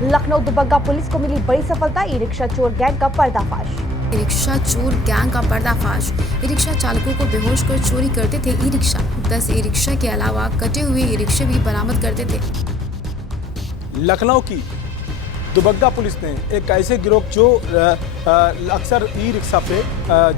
Lucknow Dubagga police को मिली बड़ी सफलता, ई रिक्शा चोर गैंग का पर्दाफाश। ई रिक्शा चोर गैंग का पर्दाफाश। ई रिक्शा चालकों को बेहोश कर चोरी करते थे ई रिक्शा। 10 ई रिक्शा के अलावा कटे हुए ई रिक्शे भी बरामद करते थे। लखनऊ की दुबग्गा पुलिस ने एक ऐसे गिरोह जो अक्सर ई रिक्शा पे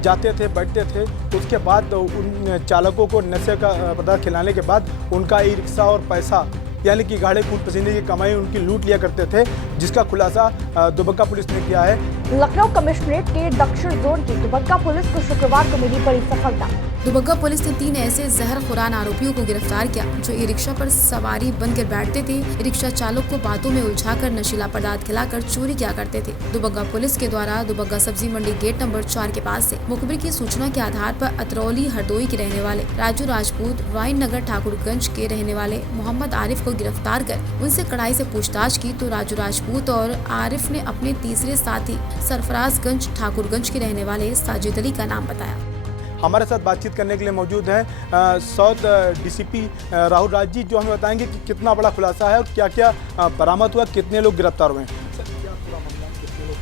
जाते थे, बैठते थे, उसके बाद उन चालकों को नशे का पदार्थ खिलाने के बाद उनका ई रिक्शा और पैसा यानी कि गाढ़े खून पसीने की कमाई उनकी लूट लिया करते थे, जिसका खुलासा दुबग्गा पुलिस ने किया है। लखनऊ कमिश्नरेट के दक्षिण जोन की दुबग्गा पुलिस को शुक्रवार को मिली बड़ी सफलता। दुबग्गा पुलिस ने 3 ऐसे जहर-खुरान आरोपियों को गिरफ्तार किया जो ई रिक्शा पर सवारी बनकर बैठते थे, ई रिक्शा चालक को बातों में उलझाकर नशीला पदार्थ खिलाकर चोरी किया करते थे। दुबग्गा पुलिस के द्वारा दुबग्गा सब्जी मंडी गेट नंबर 4 के पास से मुखबिर की सूचना के आधार पर अतरौली हरदोई के रहने वाले राजू राजपूत, वाइन नगर ठाकुरगंज के रहने वाले मोहम्मद आरिफ को गिरफ्तार कर उनसे कड़ाई से पूछताछ की तो राजू राजपूत और आरिफ ने अपने तीसरे साथी सरफराजगंज ठाकुरगंज के रहने वाले साजिद अली का नाम बताया। हमारे साथ बातचीत करने के लिए मौजूद हैं साउथ डीसीपी राहुल राज जी, जो हमें बताएंगे कि कितना बड़ा खुलासा है और क्या क्या बरामद हुआ, कितने लोग गिरफ्तार हुए हैं। सर, क्या पूरा मामला, कितने लोग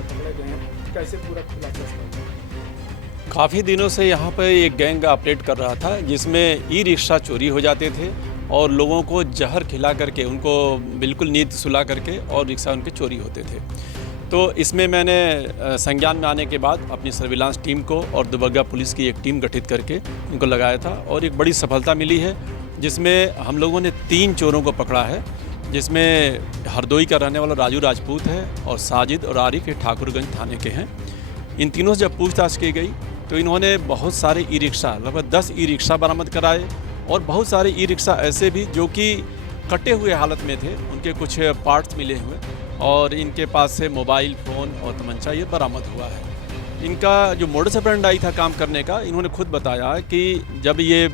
पकड़े गए हैं, कैसे पूरा खुलासा? काफ़ी दिनों से यहाँ पर एक गैंग ऑपरेट कर रहा था जिसमें ई रिक्शा चोरी हो जाते थे और लोगों को जहर खिला करके उनको बिल्कुल नींद सुला करके और रिक्शा उनके चोरी होते थे। तो इसमें मैंने संज्ञान में आने के बाद अपनी सर्विलांस टीम को और दुबग्गा पुलिस की एक टीम गठित करके इनको लगाया था और एक बड़ी सफलता मिली है, जिसमें हम लोगों ने 3 चोरों को पकड़ा है, जिसमें हरदोई का रहने वाला राजू राजपूत है और साजिद और आरिफ ये ठाकुरगंज थाने के हैं। इन तीनों से जब पूछताछ की गई तो इन्होंने बहुत सारे ई रिक्शा, लगभग 10 ई रिक्शा बरामद कराए और बहुत सारे ई रिक्शा ऐसे भी जो कि कटे हुए हालत में थे, उनके कुछ पार्ट्स मिले हुए और इनके पास से मोबाइल फ़ोन और तमंचा ये बरामद हुआ है। इनका जो मोडस ऑपरेंडी था काम करने का, इन्होंने खुद बताया कि जब ये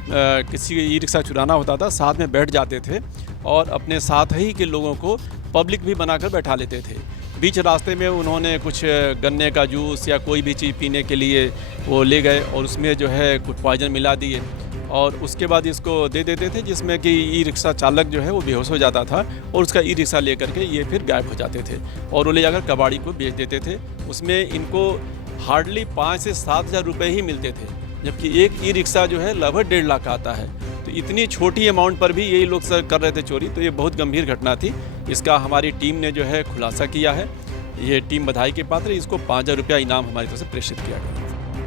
किसी ई रिक्शा चुराना होता था साथ में बैठ जाते थे और अपने साथ ही के लोगों को पब्लिक भी बनाकर बैठा लेते थे। बीच रास्ते में उन्होंने कुछ गन्ने का जूस या कोई भी चीज़ पीने के लिए वो ले गए और उसमें जो है कुछ पॉइजन मिला दिए और उसके बाद इसको दे देते थे, जिसमें कि ई रिक्शा चालक जो है वो बेहोश हो जाता था और उसका ई रिक्शा लेकर के ये फिर गायब हो जाते थे और वो ले जाकर कबाड़ी को बेच देते थे। उसमें इनको हार्डली 5 से 7 हज़ार रुपये ही मिलते थे, जबकि एक ई रिक्शा जो है लगभग 1.5 लाख का आता है। तो इतनी छोटी अमाउंट पर भी यही लोग कर रहे थे चोरी, तो ये बहुत गंभीर घटना थी। इसका हमारी टीम ने जो है खुलासा किया है। ये टीम बधाई के पात्र, इसको 5,000 रुपया इनाम हमारी तरफ से प्रेषित किया गया।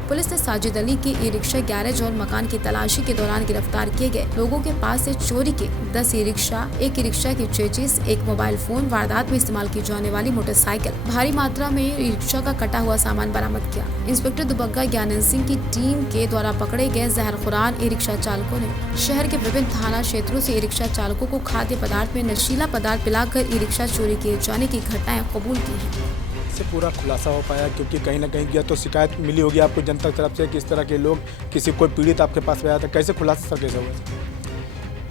पुलिस ने साजिद अली के ई रिक्शा गैरेज और मकान की तलाशी के दौरान गिरफ्तार किए गए लोगों के पास से चोरी के 10 ई रिक्शा, 1 ई रिक्शा की चेचिस, 1 मोबाइल फोन, वारदात में इस्तेमाल की जाने वाली मोटरसाइकिल, भारी मात्रा में ई रिक्शा का कटा हुआ सामान बरामद किया। इंस्पेक्टर दुबग्गा ज्ञानंद सिंह की टीम के द्वारा पकड़े गए जहर-खुरान ई रिक्शा चालकों ने शहर के विभिन्न थाना क्षेत्रों से ई रिक्शा चालकों को खाद्य पदार्थ में नशीला पदार्थ पिलाकर ई रिक्शा चोरी किए जाने की घटनाएं कबूल की है। से पूरा खुलासा हो पाया, क्योंकि कहीं ना कहीं या तो शिकायत मिली होगी आपको जनता की तरफ से कि इस तरह के लोग, किसी कोई पीड़ित आपके पास आया था, कैसे खुलासा कैसे हुआ?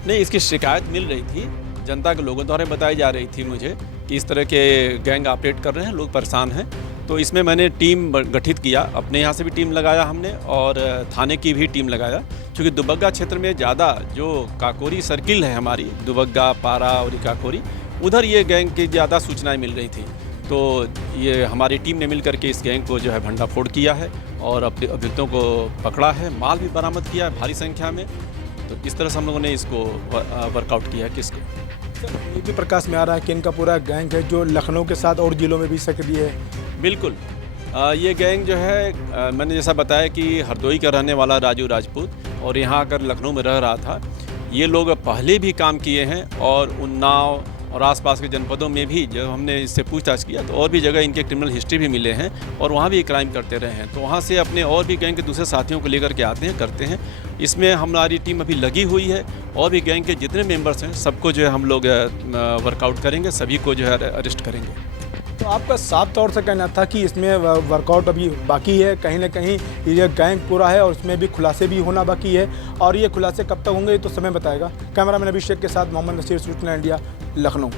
नहीं, इसकी शिकायत मिल रही थी, जनता के लोगों द्वारा बताई जा रही थी मुझे कि इस तरह के गैंग ऑपरेट कर रहे हैं, लोग परेशान हैं। तो इसमें मैंने टीम गठित किया, अपने यहाँ से भी टीम लगाया हमने और थाने की भी टीम लगाया, क्योंकि दुबग्गा क्षेत्र में ज़्यादा जो काकोरी सर्किल है हमारी, दुबग्गा, पारा और काकोरी, उधर ये गैंग की ज़्यादा सूचनाएँ मिल रही थी। तो ये हमारी टीम ने मिलकर के इस गैंग को जो है भंडाफोड़ किया है और अपने अभियुक्तों को पकड़ा है, माल भी बरामद किया है भारी संख्या में। तो इस तरह से हम लोगों ने इसको वर्कआउट किया है। किसके ये भी प्रकाश में आ रहा है कि इनका पूरा गैंग है जो लखनऊ के साथ और जिलों में भी सक्रिय है। बिल्कुल, ये गैंग जो है मैंने जैसा बताया कि हरदोई का रहने वाला राजू राजपूत और यहाँ आकर लखनऊ में रह रहा था। ये लोग पहले भी काम किए हैं और उन्नाव और आसपास के जनपदों में भी जब हमने इससे पूछताछ किया तो और भी जगह इनके क्रिमिनल हिस्ट्री भी मिले हैं और वहाँ भी क्राइम करते रहे हैं। तो वहाँ से अपने और भी गैंग के दूसरे साथियों को लेकर के आते हैं, करते हैं। इसमें हमारी टीम अभी लगी हुई है और भी गैंग के जितने मेंबर्स हैं सबको जो है हम लोग वर्कआउट करेंगे, सभी को जो है अरेस्ट करेंगे। तो आपका साफ तौर से कहना था कि इसमें वर्कआउट अभी बाकी है, कहीं ना कहीं ये गैंग पूरा है और उसमें भी खुलासे भी होना बाकी है, और ये खुलासे कब तक होंगे ये तो समय बताएगा। कैमरामैन अभिषेक के साथ मोहम्मद नसीर, सूचना इंडिया, लखनऊ।